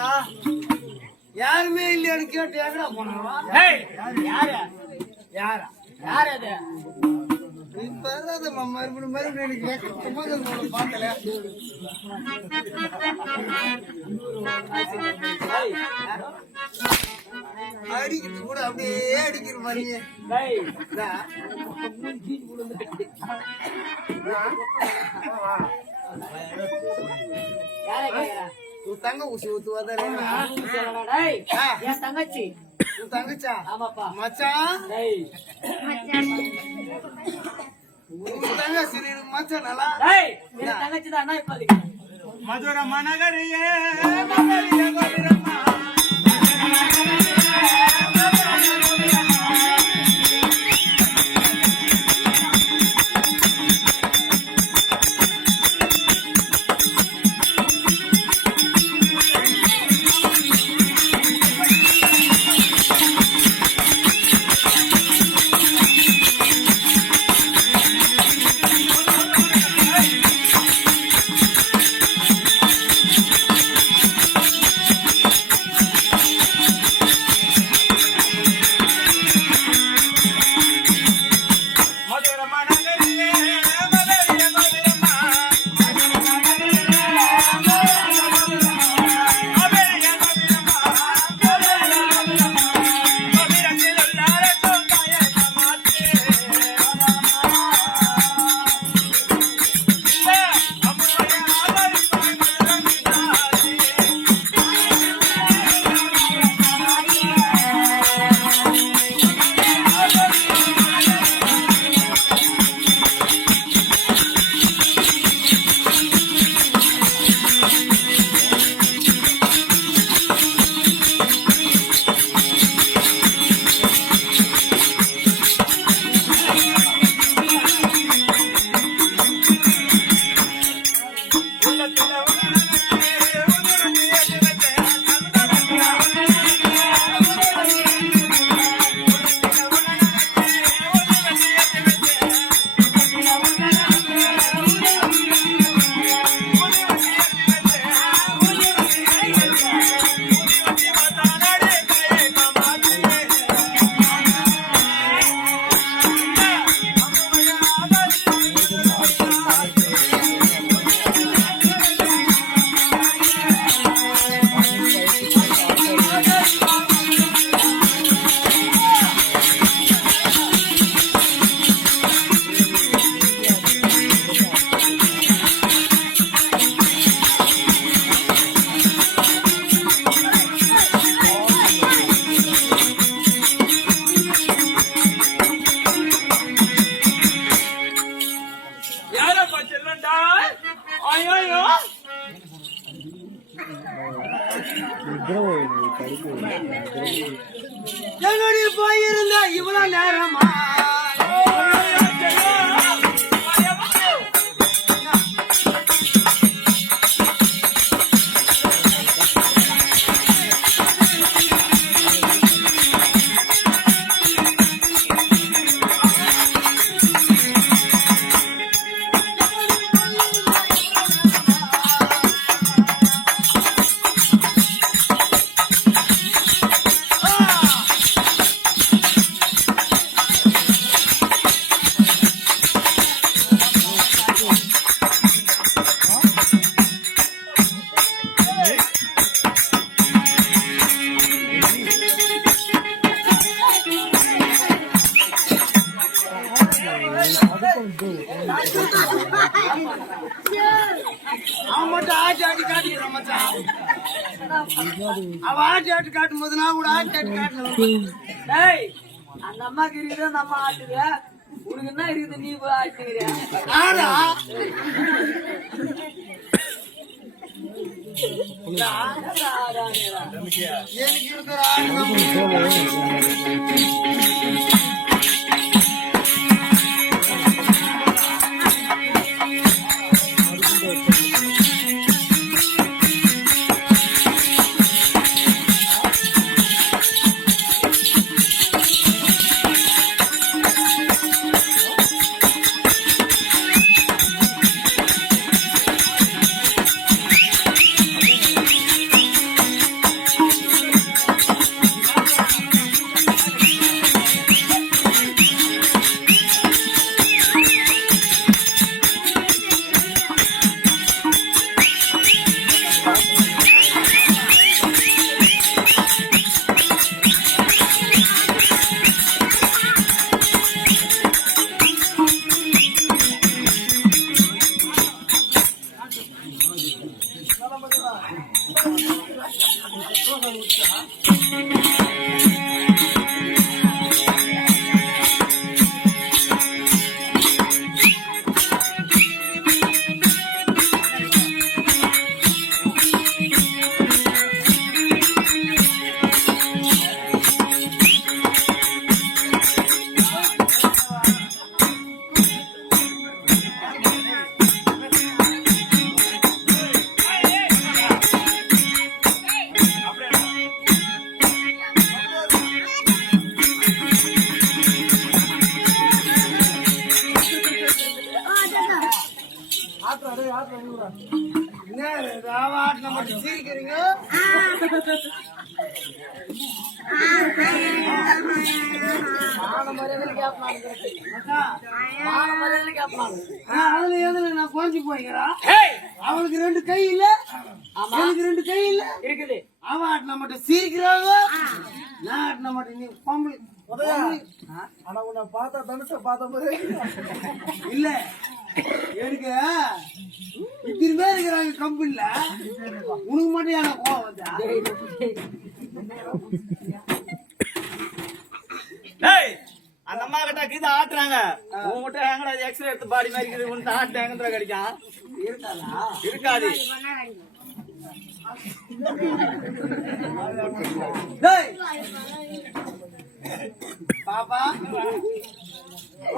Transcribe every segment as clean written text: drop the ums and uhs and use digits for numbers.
ஏண்டா யாருமே இல்லையான்னு கேட்டு எங்கடா போனாவா? யாரு யாரா யார் அது? இப்ப மறுபடியும் எனக்கு பார்க்கல. அடிக்கிறது கூட அப்படியே அடிக்கிற மாதிரியே தங்க ஊசி ஊத்துவாத என் தங்கச்சி. தங்கச்சா? ஆமாப்பா மச்சான் தங்கச்சி மச்சான் நல்லா தங்கச்சி தான் இப்ப மதுர மனகரியே என்னுடைய போயிருந்த இவ்வளவு நேரமா அவன் மட்டும் ஆட்டி ஆட்டி காட்டிக்கிறான் மச்சான். அவன் ஆட்டி ஆட்டி காட்டும் போது நான் கூட ஆட்டி ஆட்டி காட்டுறேன். அந்த அம்மாக்கு இருக்குது அந்த அம்மா ஆட்டுறியா, உனக்கு என்ன இருக்குது நீ போய் ஆட்டுக்கிறியா? எனக்கு இருக்கிற ஆடு என்ன ராவாட்டின மட்டும் சீரிக்கிறீங்க? அதுல எதுல நான் குறைஞ்சி போய்க்கிறேன். அவனுக்கு 2 கை இல்ல, எனக்கு 2 கை இல்ல இருக்குது. அவன் ஆட்டின மட்டும் சீரிக்கிறாங்க, நான் ஆட்டின மட்டும் நீ பொம்பளை. ஆனா உன்னை பார்த்தா தனுஷ பார்த்த மாதிரி இல்ல எனக்கு இத்தனை பேர் இருக்கிறாங்க கம்பெனில, உனக்கு மட்டும் எனக்கு கோவம் வந்தா? அந்த அம்மா கிட்ட கீத ஆட்டுறாங்க, உங்ககிட்ட எங்கடா எக்ஸ்ரே எடுத்து பாடி மாதிரி இருக்குது, உன்கிட்ட ஆட்டு எங்கடா கிடைக்கும்? இருக்காது. டேய் பாப்பா,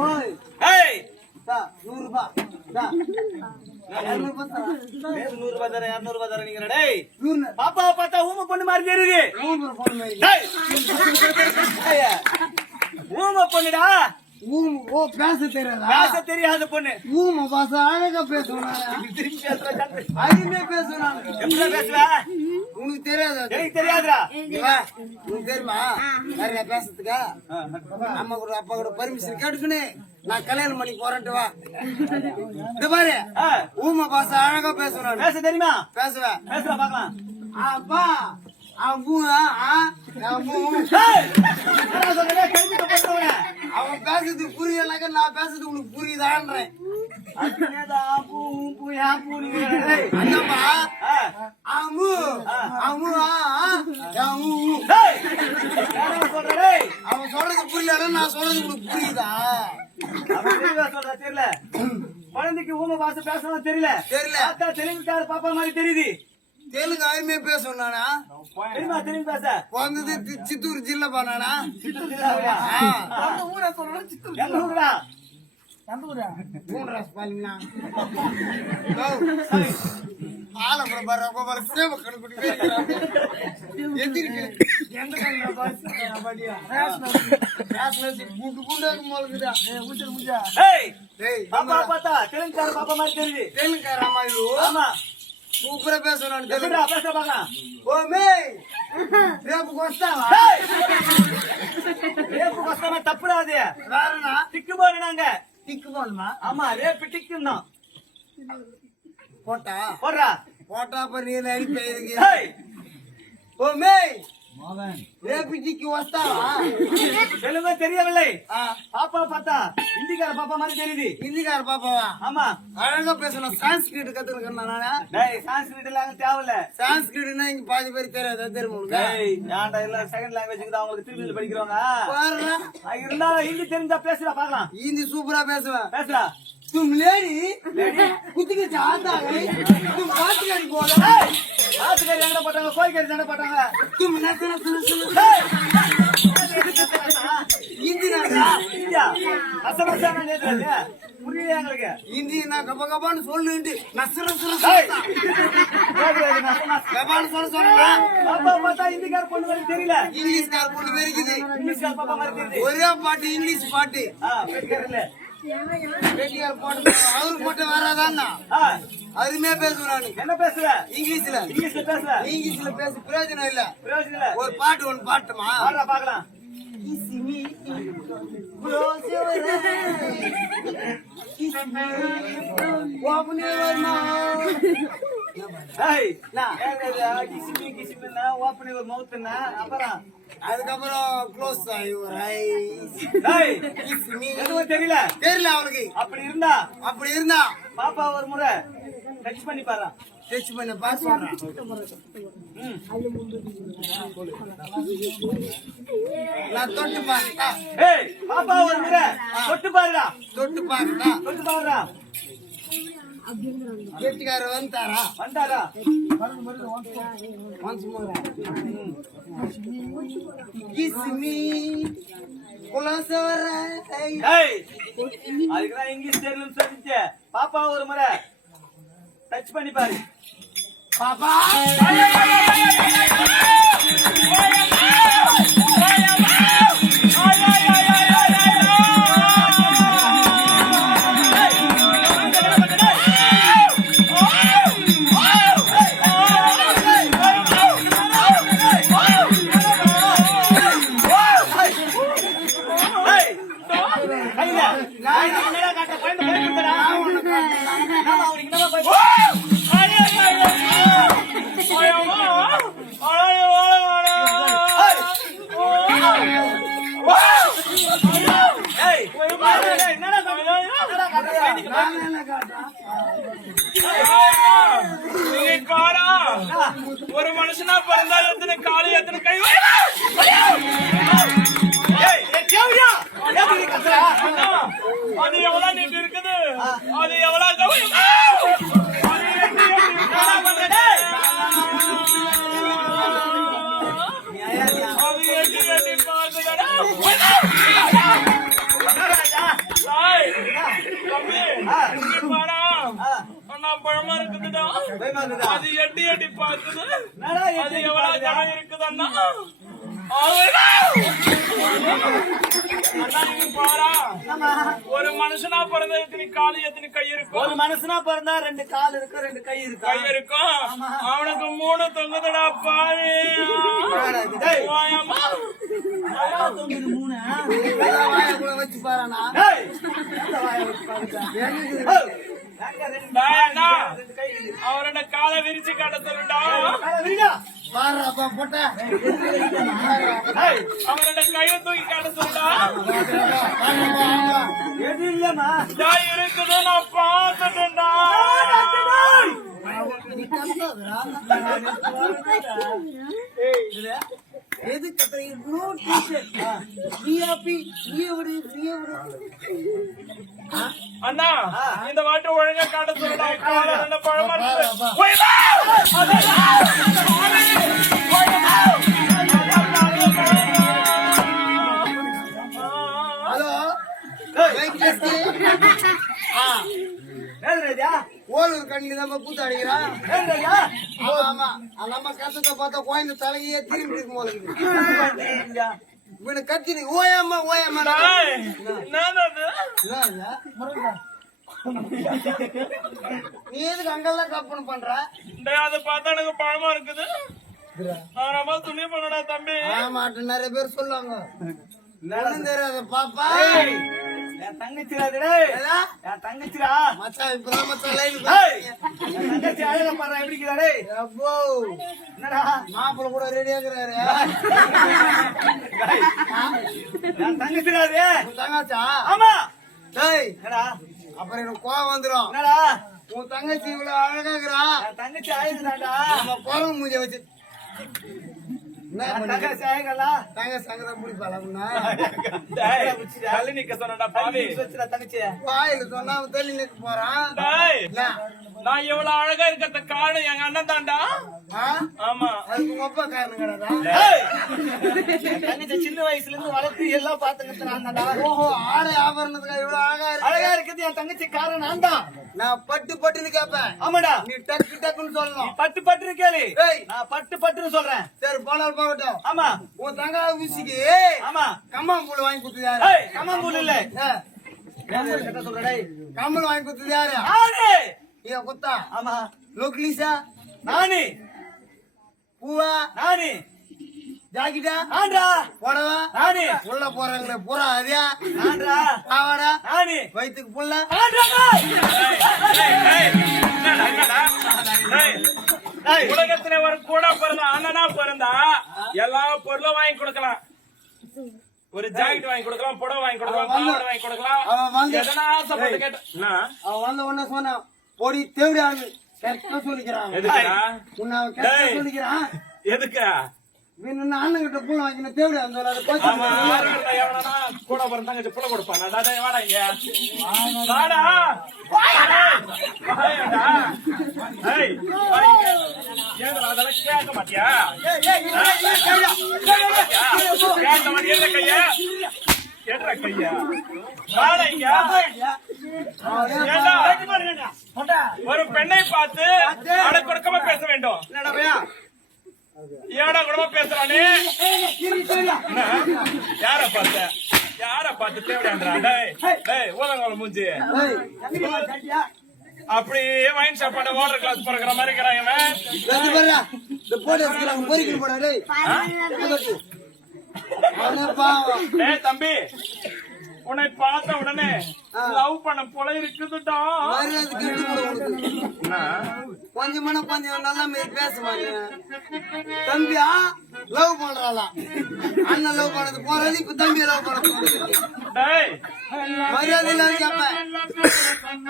ஓய் ஏய், 100 ரூபாய், 200 ரூபாய் தரேன். 100 ரூபாய் தரேன், 200 ரூபாய் தரேன். நீங்க டேய் 100 பாப்பாவை பார்த்தா ஊமை பொண்ணு மாதிரி தெரியுது. பொண்ணு மாதிரி. டேய் ஏய், ஊமை பொண்ணுடா, ஓ பேச தெரியாதா? பேச தெரியாத பொண்ணு. ஊமை பாச அழகா பேசுவாங்க, திரும்பி பேசுற ஜான். அருமையா பேசுவாங்க. எப்படி பேசுவ? உனக்கு தெரியாதா? எனக்கு தெரியாதுடா. உனக்கு தெரியுமா நிறைய பேசுறதுக்கா? அம்மா கூட அப்பா கூட பர்மிஷன் கேட்டுக்கணும், நான் கல்யாணம் பண்ணி போறேன்ட்டு வா. இந்த பாரு ஊமை பாச அழகா பேசுவான். பேச தெரியுமா? பேசுவேன். பேசுற பாக்கலாம். அப்பா அவன் பேசுறது புரியலனாக்க நான் பேசுறது உனக்கு புரியுதான்றேன். அவன் சொல்றது புரியல, நான் சொல்றது உனக்கு புரியுதா? தெரியல, குழந்தைக்கு ஊமை பாச பேசணும் தெரியல. தெரியல. தெலுங்குக்கார பாப்பா மாதிரி தெரியுது. தெலுங்கு அருமையா பேசுவேன் நானா? தெரியுமா? தெலுங்கு பேச வந்தது சித்தூர் ஜில்லா நானா? ஊரை சொல்லணும். சித்தூர் எந்த ஊரா? ஆலப்புறம் பாரு சேவ கணக்கு எந்திரிக்கு எந்த பாப்பா பார்த்தா தெலுங்குக்கார பாப்பா மாதிரி தெரியுது. தெலுங்குக்கார அம்மாயிலு ஆமா, சூப்பரா பேசுறான். பேச பாக்கலாம். ఓ మే రేపు వస్తావా? రేపు వస్తామా? తప్పుడా అది? రారనా? టిక్కు పోయినాங்க. టిక్కు పోలమా? ஆமா, రేపు టిక్కున్నాం. போட்டா போடுறா. போட்டா அப்ப நீ அடிப்பேன். ஏய், ஓ மே రేపు టిక్కు వస్తావా? தெலுங்கு தெரியவில்லை. பாப்பா பார்த்தா ஹிந்திக்கார பாப்பா மாதிரி தெரியுது. ஹிந்திக்கார பாப்பாவா? ஆமா, அழகா பேசணும். சான்ஸ்கிரிட் கத்துக்கணும் நானா? டேய் சான்ஸ்கிரிட் எல்லாம் தேவையில்ல. சான்ஸ்கிரிட்னா இங்க பாதி பேர் தெரியாது, தெரியுமா? டேய் ஏன்டா எல்லாம் செகண்ட் லாங்குவேஜ்க்கு தான் உங்களுக்கு திருப்பி படிக்கிறவங்க. பாருடா, இருந்தாலும் ஹிந்தி தெரிஞ்சா பேசுறா பாக்கலாம். ஹிந்தி சூப்பரா பேசுவேன். பேசுறா. तुम लेडी कुछ के चाहता है, तुम बात करी बोलो. ஆத்துக்காரி எங்க போட்டாங்க? கோயிக்கறி சண்டை போட்டாங்க. तुम नचना सुनो हिंदी ना இந்தியா அசமசான நேரத்துல புரியல எங்களுக்கு. हिंदी ना गबा गबाன்னு சொல்லுண்டு நசர நசர டேய் गबाன்னு சொல்றா. பாப்பா பார்த்தா ஹிந்திக்கார பொண்ணு மாதிரி தெரியல, இங்கிலீஷ் கார பொண்ணு மாதிரி இருக்குது. இங்கிலீஷ்கார பாப்பா மாதிரி தெரியுது. ஒரே பாட்டு இங்கிலீஷ் பாட்டு. பேசுறல. பெட்டியார் பாட்டு அவருக்கு மட்டும் வராதான்னா அருமையா பேசுறானு. என்ன பேசுற? இங்கிலீஷ்ல. இங்கிலீஷ்ல பேசுற. இங்கிலீஷ்ல பேச பிரயோஜனம் இல்ல. பிரயோஜனம் இல்ல. ஒரு பாட்டு ஒன்று பாட்டுமா? பாடுறா பாக்கலாம். Close your eyes. Kiss me. Open your mouth. ஏய், ஏங்கடா, கிசிமின்னா ஓப்பனிங் ஒரு மவுத்னா அப்புறம் அதுக்கப்புறம் க்ளோஸ் யுவர் ஐஸ். ஏய், Kiss me. எதுவும் தெரியல. தெரியல அவனுக்கு. அப்படி இருந்தா பாப்பா ஒரு முறை டச் பண்ணி பாரு. டச் பண்ண பாஸ் சொல்றேன். நான் தொட்டு பாக்கட்டா? ஏய், பாப்பா ஒரு முறை தொட்டு பாருடா. தொட்டு பாக்கட்டா? தொட்டு பாருடா. கெட்டிக்காரர் வந்தாரா? வந்தாரா? once more. Kiss me. close your eyes. ஏய், அதுக்குதான் இங்கிலீஷ் தெரியலன்னு சொல்லிச்சு. பாப்பா ஒரு முறை டச் பண்ணி பாரு. பாப்பா ஏய், கையில நான் என்னடா காட்ட பயந்து பயந்துடா. நான் அவனுக்கு என்னமா போய் ஏய், என்னடா ஒரு மனுஷனா பிறந்தா எத்தனை காலு எத்தனை கை அது எவ்வளவு நீட்டு இருக்குது அது எவ்வளவு அது எட்டி எட்டி பார்த்துக்கடா பழமா இருக்குதுடா அது எட்டி எட்டி பார்க்குது அது எவ்வளவு ஜனம் இருக்குதுன்னா ஒரு மனுஷனா பிறந்த எத்தனை காலு எத்தனை கை இருக்கும் ஒரு மனுஷனா பிறந்தா 2 கால் இருக்கும் 2 கை இருக்கும். கை இருக்கும் அவனுக்கு 3 தொங்குதுடா பாரு வாயக்குள்ள வச்சு பாருண்ணா. ஏய், வாயை வச்சு பாருடா. அவரோட காலை விரிச்சு காட்ட சொல்லுடா பாருப்பா போட்ட அவரோட கையை தூக்கி காட்ட சொல்லுடா எது இல்லம்மா இருக்குது நான் பார்த்துட்டேன்டா எது கத்துறீங்க? அண்ணா இந்த வாட்டி ஒழுங்கா காட்ட சொல்லுடா காலை ரெண்டு பழமா ஹலோ ஓலூர் கண்ணில தான் கூத்து அடிக்கிறான். ஆமா ஆமா அந்த அம்மா கத்தத்தை பார்த்தா குழந்தை தலையே திரும்பி இருக்கும் போல இருக்குது. இவனு கத்தினி ஓயாமா ஓயாமா நீ எதுக்கு அங்கெல்லாம் கப்பனை பண்ற? அதை பார்த்தா எனக்கு பழமா இருக்குது நான் ரொம்ப துணி பண்ணடா தம்பி ஆமாட்ட நிறைய பேர் சொல்லுவாங்க தெரியாத பாப்பா என் தங்கச்சிடா என் தங்கச்சிடா மச்சான் இப்பதான் மச்சான் லைன் என் தங்கச்சி அழகா பாரு எப்படி இருக்கிறாடே அப்போ என்னடா மாப்பிள்ள கூட ரெடியா இருக்கிறாரு. என் தங்கச்சிடா அது தங்காச்சா? ஆமா டேய் என்னடா அப்புறம் எனக்கு கோவம் வந்துரும். என்னடா உன் தங்கச்சி இவ்வளவு அழகா இருக்கிறா. என் தங்கச்சி அழகுதாடா நம்ம குரங்கு மூஞ்ச வச்சு என் தங்கச்சி அழகலா தங்க சங்கரம் பிடிப்பாளா? தள்ளி நிக்க சொன்னடா பாவி வச்சுடா தங்கச்சி வாயில சொன்னா அவன் தள்ளி நிக்க போறான். டேய், என்ன? நான் எவ்வளவு அழகா இருக்கிறத காரணம் எங்க அண்ணன் தான்டா ஆ? ஆமா அதுக்கு உங்க அப்பா காரணம் கிடையாதா? என் தங்கச்சி சின்ன வயசுல இருந்து வளர்த்து எல்லாம் பாத்துக்கிட்டான்டா ஓஹோ ஆடை ஆபரணத்துக்கு இவ்வளவு அழகா இருக்கு. அழகா இருக்குது என் தங்கச்சி காரணம் நான் தான் நான் பட்டு பட்டுன்னு கேட்பேன். ஆமாடா நீ டக்கு டக்குன்னு சொல்லணும். பட்டு பட்டுன்னு கேளு ஏய் நான் பட்டு பட்டுன்னு சொல்றேன் சரி போனால் போகட்டும். ஆமா உன் தங்க ஊசிக்கு ஆமா கம்மாம் பூல் வாங்கி கொடுத்தது யாரு? ஏய் கம்மங்கூழ் இல்ல கேட்ட சொல்றடே கம்மல் வாங்கி கொடுத்தது யாரு? ஆடு ஏன் குத்தா? ஆமா லோக்லிசா? நானி பூவா? நானி ஜாக்கெட்டா ஆன்றா புடவை நானே உள்ள போறாங்களே பூரா அதியா ஆன்றா பாவாடா நானே வயிற்றுக்கு புள்ள ஆன்றா உலகத்துல ஒரு கூட பிறந்தா அண்ணனா பிறந்தா எல்லா பொருளும் வாங்கி கொடுக்கலாம். ஒரு ஜாக்கெட் வாங்கி கொடுக்கலாம், புடவை வாங்கி கொடுக்கலாம், பாவாடை வாங்கி கொடுக்கலாம். அவன் வந்து எதனா ஆசைப்பட்டு கேட்டா அவன் வந்த உடனே சொன்னான் பொடி தேவையாது கரெக்டா சொல்லிக்கிறான் எதுக்குடா? உன்னை அவன் கரெக்டா சொல்லிக்கிறான் எதுக்கு இன்னும் அண்ணன் கிட்ட பூனை வாங்கின தேவையாது சொல்லாத அவன் ஆறுகள்ல எவனா கூட பிறந்தாங்க புள்ள கொடுப்பான். வாடா இங்க வாடா வாடா. ஏய், வா இங்க. ஏன்டா அதெல்லாம் கேட்க மாட்டியா? கேட்க மாட்டியா? எந்த கையா? என்ற கையா? வாடா இங்க. ஏண்டா? ஒரு பெண்ணை பார்த்து அடக்குறக்கமா பேச வேண்டும். ஏடா கூடமா பேசுறானே? யார பார்த்து தேவையான்றா? டேய் ஊதங்கால மூஞ்சி அப்படியே வைன் ஷாப் பண்ண வாட்டர் கிளாஸ் பறக்கிற மாதிரி இருக்கிறான் இவன். டேய் தம்பி, உன்னை பார்த்த உடனே லவ் பண்ண போல இருக்குதுடா. கொஞ்சம் கொஞ்சம் நல்லா பேச மாட்டேன் தம்பியா லவ் பண்றாளா அண்ணன் லவ் பண்ணது போறது இப்ப தம்பியை லவ் பண்ண போறது டேய் மரியாதை இல்லாத கேப்பேன்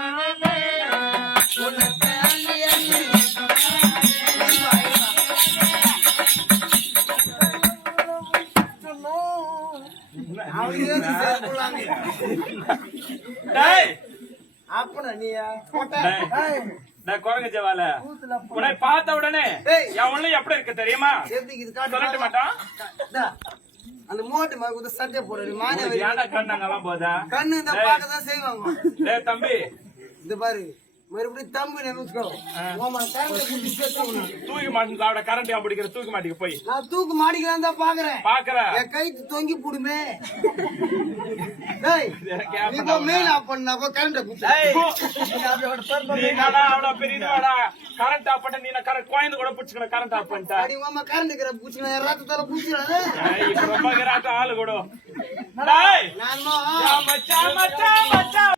டேய் அப்பனா நீ நான் குரங்கு ஜவால உன்னை பார்த்த உடனே என் உள்ள எப்படி இருக்கு தெரியுமா? சொல்லிட்டு மாட்டான். அந்த மோட்டு மாதிரி சட்டை போடுறது மாறி ஏன்டா கண்ணாங்கலாம் போதா? கண்ணு இந்த பார்க்கதான் செய்வாங்க டேய் தம்பி, இந்த பாரு மறுபடியும் தம்பி நினைச்சுக்கோ தூக்கி மாட்டு சாப்பிட கரண்ட் ஏன் பிடிக்கிற? தூக்கி மாட்டிக்க போய் நான் தூக்கு மாடிக்கலாம் தான் பாக்குறேன் பாக்குறேன். என் கைக்கு தொங்கி போடுமே மெயின் ஆஃப் பண்ணாக்கோ கரண்ட் நீ நாடா அவ்வளவு பெரியவாடா கரண்ட் ஆஃப் பண்ண நீ குழந்தை கூட பிடிச்சிக்கணும். கரண்ட் ஆஃப் பண்ணிட்டா அடி மாமா கரண்ட் இருக்கிற பூச்சினா ரத்தத்தால பூச்சிடாது இப்ப ரொம்ப ஆளு கூட. டேய் நான் மச்சான் மச்சான் மச்சான்